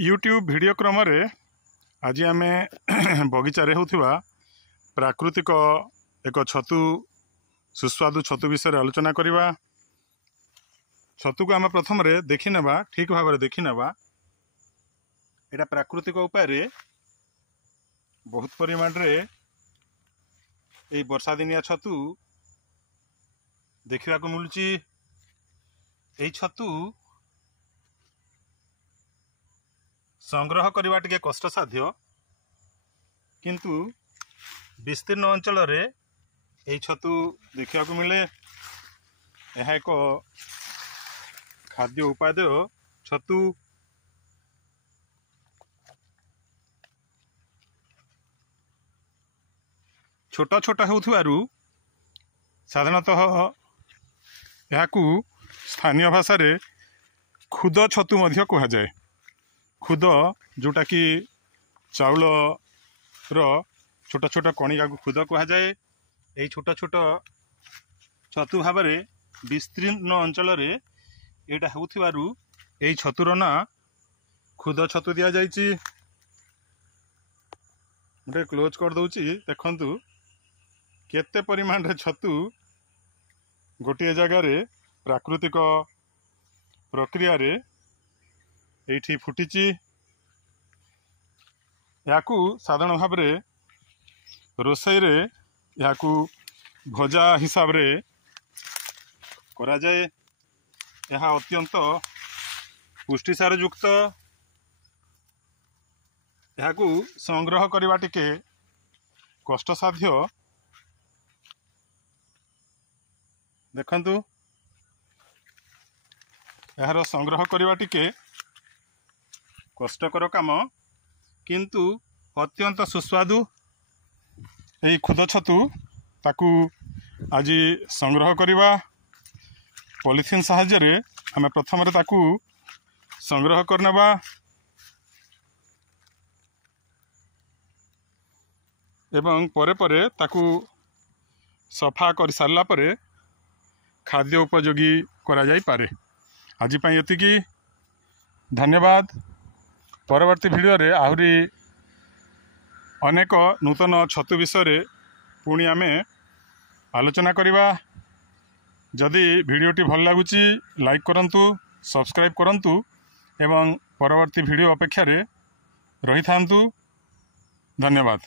YouTube video क्रम आज आम बगीचारे होता प्राकृतिक एक छतु सुस्वादु छतु विषय आलोचना करवा। छतु को आम प्रथम देखी नेबा ठीक भाव देखी नेबा। एटा प्राकृतिक उपाय बहुत परिमाण रे ए वर्षा दिनिया छतु देखा मिलूची। यही छतु संग्रह करवा टिके कष्टसाध्य, किंतु विस्तीर्ण अंचल रे यही छतु देखा मिले। यह एक खाद्य उपादेय छतु। छोटा छोटा होथुवारु साधारणतः यह स्थानीय भाषा रे खुद छतु मध्य कहा जाए। खुद जोटा कि चाउल रो छोटा छोटा कणिका को खुद कहा जाए। यही छोटा छोटा छतु भाव में विस्तीर्ण अंचल रे एटा होथिबारु एही छतुर ना खुद छतु दिया जाइछि। गोटे क्लोज कर दउछि, देखंतु केते परिमाण रे छतु गोटे जगह रे प्राकृतिक प्रक्रिया रे एठी फुटिची। याकू साधारण भाव रे रोसई रे याकू भजा हिसाब रे करा जाए। यह अत्यंत पुष्टिसार युक्त। याकू संग्रह करवा टिके कष्टसाध्य। देखंतु यार संग्रह करवा टिके कष्टकर काम, किंतु अत्यंत सुस्वादु। यही खुद छतु ताकू आज संग्रह करवा पॉलिथिन साहाय्य रे आम प्रथम ताकू संग्रह करनेबा। एवं परे परे ताकू सफा कर सारला परे खाद्य उपयोगी करा जाई पारे। आज पई एतिकी, धन्यवाद। परवर्ती वीडियो रे आहुरी अनेक नूतन छतु विषय पुणी आमे आलोचना करवा। जदि वीडियोटी भल लगुची लाइक करंतु, सब्सक्राइब करंतु एवं परवर्ती वीडियो अपेक्षा रे रही थांतु। धन्यवाद।